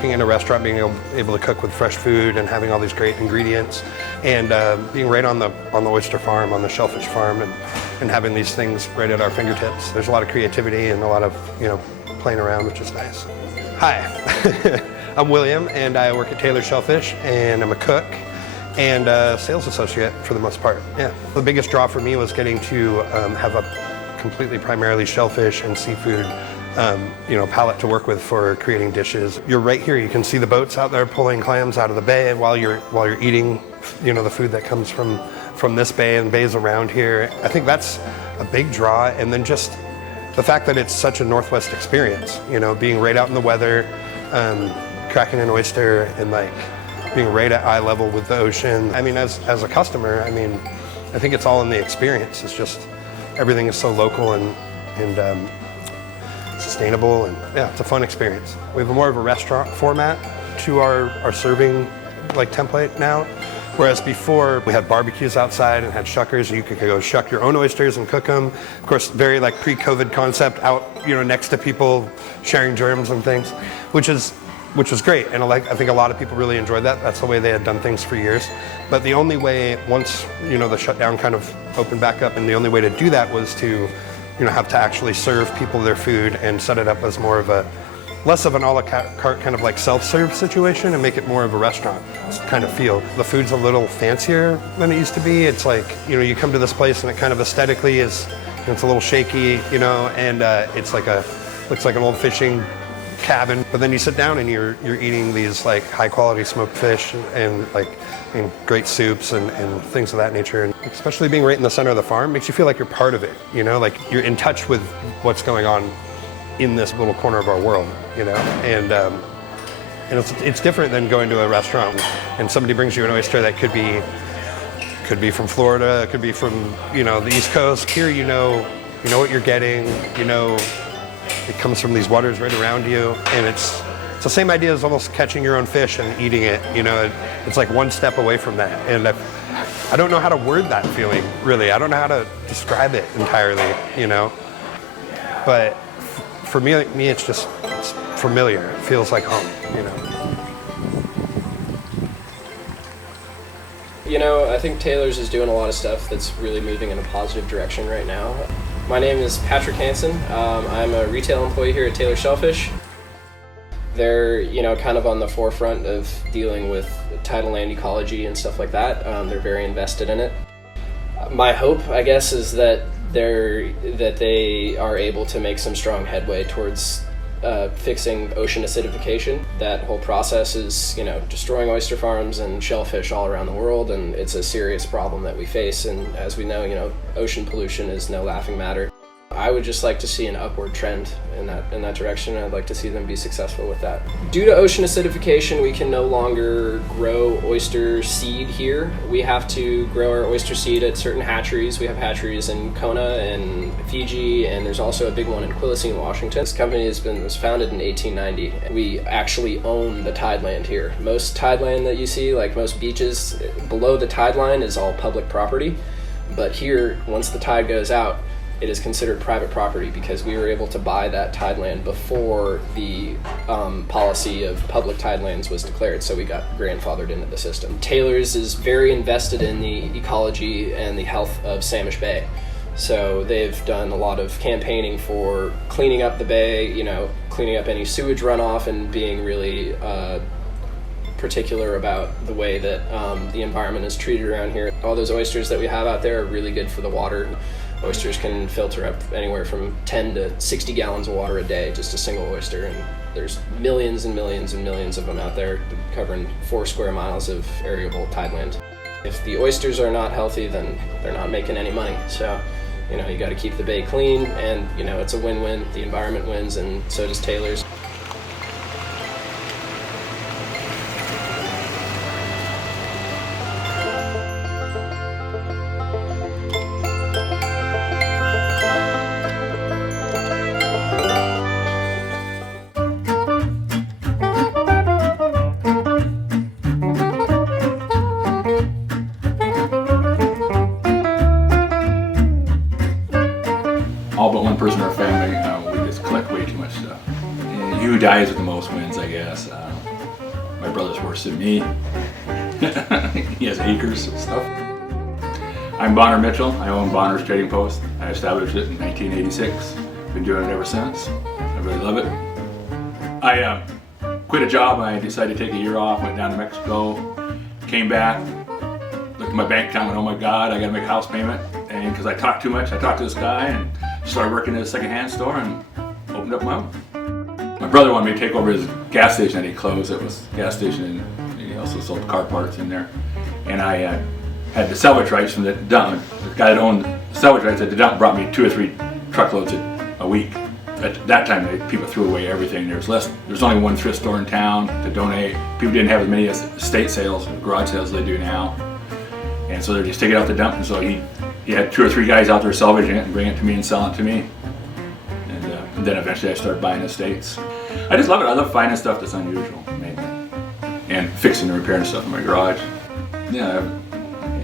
working in a restaurant, being able to cook with fresh food and having all these great ingredients, and being right on the oyster farm, on the Shellfish Farm, and having these things right at our fingertips. There's a lot of creativity and a lot of playing around, which is nice. Hi, I'm William, and I work at Taylor Shellfish, and I'm a cook and a sales associate for the most part. Yeah, the biggest draw for me was getting to have a completely primarily shellfish and seafood palette to work with for creating dishes. You're right here, you can see the boats out there pulling clams out of the bay while you're eating the food that comes from this bay and bays around here. I think that's a big draw, and then just the fact that it's such a Northwest experience, being right out in the weather, cracking an oyster and being right at eye level with the ocean. I mean, as a customer, I think it's all in the experience. It's just everything is so local and sustainable, and yeah, it's a fun experience. We have more of a restaurant format to our serving template now, whereas before we had barbecues outside and had shuckers, and you could go shuck your own oysters and cook them. Of course, very pre-COVID concept, out next to people, sharing germs and things, which was great, and I think a lot of people really enjoyed that. That's the way they had done things for years. But the only way, once the shutdown kind of opened back up, and the only way to do that was to have to actually serve people their food and set it up as more of less of an a la carte kind of self-serve situation, and make it more of a restaurant kind of feel. The food's a little fancier than it used to be. It's you come to this place and it kind of aesthetically is, it's a little shaky, and it's looks like an old fishing cabin. But then you sit down and you're eating these high quality smoked fish and great soups and things of that nature. And especially being right in the center of the farm makes you feel like you're part of it, you're in touch with what's going on in this little corner of our world, and it's different than going to a restaurant and somebody brings you an oyster that could be from Florida, it could be from the East Coast. Here you know what you're getting, it comes from these waters right around you, and it's the same idea as almost catching your own fish and eating it. It's one step away from that, and I don't know how to word that feeling really. I don't know how to describe it entirely, but for me it's familiar. It feels like home, I think Taylor's is doing a lot of stuff that's really moving in a positive direction right now. My name is Patrick Hansen. I'm a retail employee here at Taylor Shellfish. They're, kind of on the forefront of dealing with tidal land ecology and stuff like that. They're very invested in it. My hope, I guess, is that they are able to make some strong headway towards fixing ocean acidification. That whole process is, destroying oyster farms and shellfish all around the world, and it's a serious problem that we face. And as we know, ocean pollution is no laughing matter. I would just like to see an upward trend in that direction, and I'd like to see them be successful with that. Due to ocean acidification, we can no longer grow oyster seed here. We have to grow our oyster seed at certain hatcheries. We have hatcheries in Kona and Fiji, and there's also a big one in Quilcene, Washington. This company was founded in 1890. We actually own the tide land here. Most tide land that you see, like most beaches, below the tide line is all public property. But here, once the tide goes out, it is considered private property because we were able to buy that tide land before the policy of public tide lands was declared, so we got grandfathered into the system. Taylor's is very invested in the ecology and the health of Samish Bay. So they've done a lot of campaigning for cleaning up the bay, cleaning up any sewage runoff, and being really particular about the way that the environment is treated around here. All those oysters that we have out there are really good for the water. Oysters can filter up anywhere from 10 to 60 gallons of water a day, just a single oyster, and there's millions and millions and millions of them out there covering 4 square miles of arable tideland. If the oysters are not healthy, then they're not making any money. So, you got to keep the bay clean, and it's a win-win. The environment wins, and so does Taylor's. All but one person in our family, we just collect way too much stuff. And who dies with the most wins, I guess. worse than me. He has acres of stuff. I'm Bonnar Mitchell. I own Bonnar's Trading Post. I established it in 1986. Been doing it ever since. I really love it. I quit a job. I decided to take a year off, went down to Mexico, came back, looked at my bank account and oh my God, I gotta make a house payment. And because I talked too much, I talked to this guy and started working at a secondhand store and opened up my own. My brother wanted me to take over his gas station that he closed. It was a gas station and he also sold car parts in there. And I had the salvage rights from the dump. The guy that owned the salvage rights at the dump brought me 2 or 3 truckloads a week. At that time, people threw away everything. There's only one thrift store in town to donate. People didn't have as many estate sales, garage sales as they do now. And so they're just taking it out the dump. And so he had 2 or 3 guys out there salvaging it and bringing it to me and selling it to me. And then eventually I started buying estates. I just love it. I love finding stuff that's unusual, mainly. And fixing and repairing stuff in my garage. Yeah,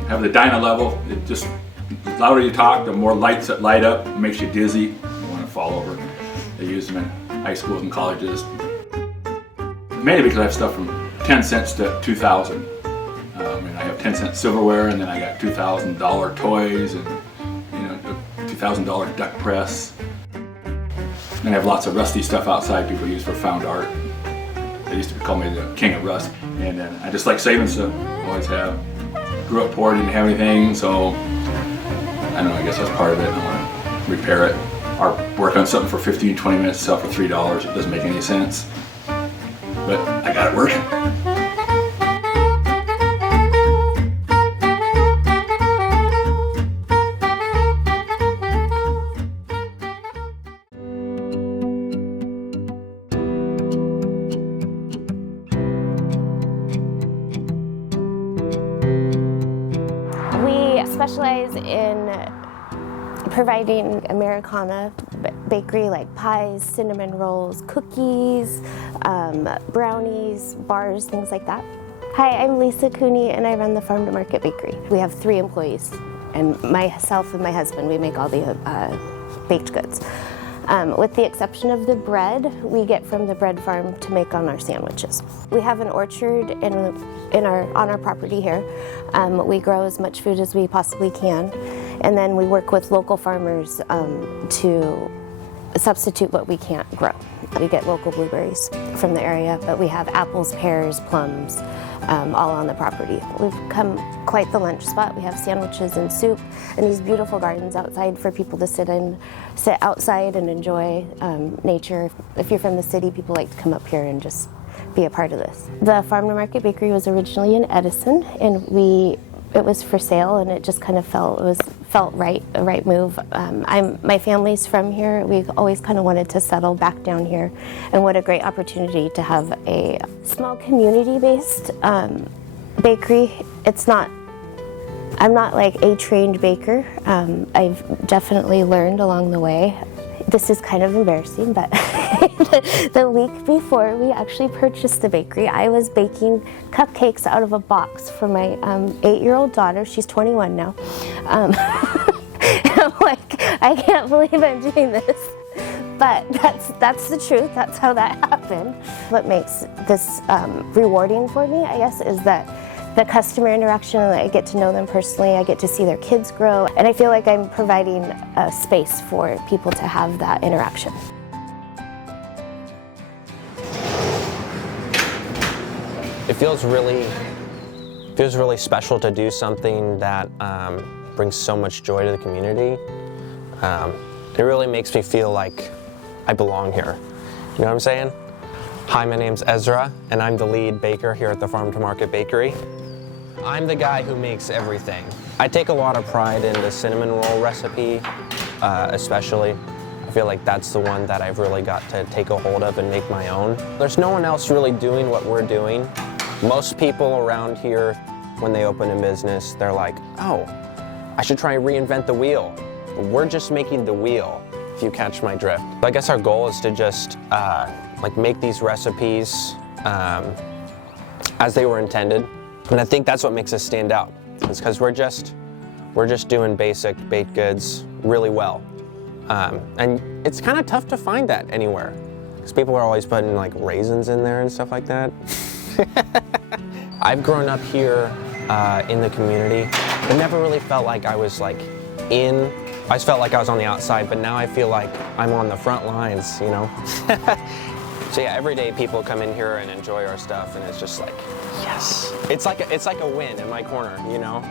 have the dyno level. It just, the louder you talk, the more lights that light up. It makes you dizzy. You want to fall over. They use them in high schools and colleges. Mainly because I have stuff from 10 cents to 2,000. And I have 10-cent silverware, and then I got $2,000 toys, and $2,000 duck press. And I have lots of rusty stuff outside people use for found art. They used to call me the king of rust. And then I just like saving stuff. Always have. Grew up poor, didn't have anything, so I don't know, I guess that's part of it. I want to repair it. Or work on something for 15, 20 minutes, sell for $3. It doesn't make any sense. But I got it working. We specialize in providing Americana bakery like pies, cinnamon rolls, cookies, brownies, bars, things like that. Hi, I'm Lisa Cooney and I run the Farm to Market Bakery. We have 3 employees, and myself and my husband, we make all the baked goods. With the exception of the bread, we get from the bread farm to make on our sandwiches. We have an orchard on our property here. We grow as much food as we possibly can, and then we work with local farmers to substitute what we can't grow. We get local blueberries from the area, but we have apples, pears, plums, all on the property. We've become quite the lunch spot. We have sandwiches and soup and these beautiful gardens outside for people to sit outside and enjoy nature. If you're from the city, people like to come up here and just be a part of this. The Farm to Market Bakery was originally in Edison, and it was for sale, and it just kind of felt right, a right move. My family's from here. We've always kind of wanted to settle back down here, and what a great opportunity to have a small community-based bakery. I'm not like a trained baker. I've definitely learned along the way. This is kind of embarrassing, but the week before we actually purchased the bakery, I was baking cupcakes out of a box for my 8-year-old daughter. She's 21 now. I'm like, I can't believe I'm doing this. But that's the truth. That's how that happened. What makes this rewarding for me, I guess, is that the customer interaction, I get to know them personally, I get to see their kids grow, and I feel like I'm providing a space for people to have that interaction. It feels really special to do something that brings so much joy to the community. It really makes me feel like I belong here. You know what I'm saying? Hi, my name's Ezra, and I'm the lead baker here at the Farm to Market Bakery. I'm the guy who makes everything. I take a lot of pride in the cinnamon roll recipe, especially. I feel like that's the one that I've really got to take a hold of and make my own. There's no one else really doing what we're doing. Most people around here, when they open a business, they're like, oh, I should try and reinvent the wheel. We're just making the wheel, if you catch my drift. I guess our goal is to just make these recipes as they were intended. And I think that's what makes us stand out. It's because we're just doing basic baked goods really well. And it's kind of tough to find that anywhere, because people are always putting like raisins in there and stuff like that. I've grown up here in the community. It never really felt like I was like in. I just felt like I was on the outside, but now I feel like I'm on the front lines, you know? So yeah, every day people come in here and enjoy our stuff, and it's just like, yes. It's like a win in my corner, you know?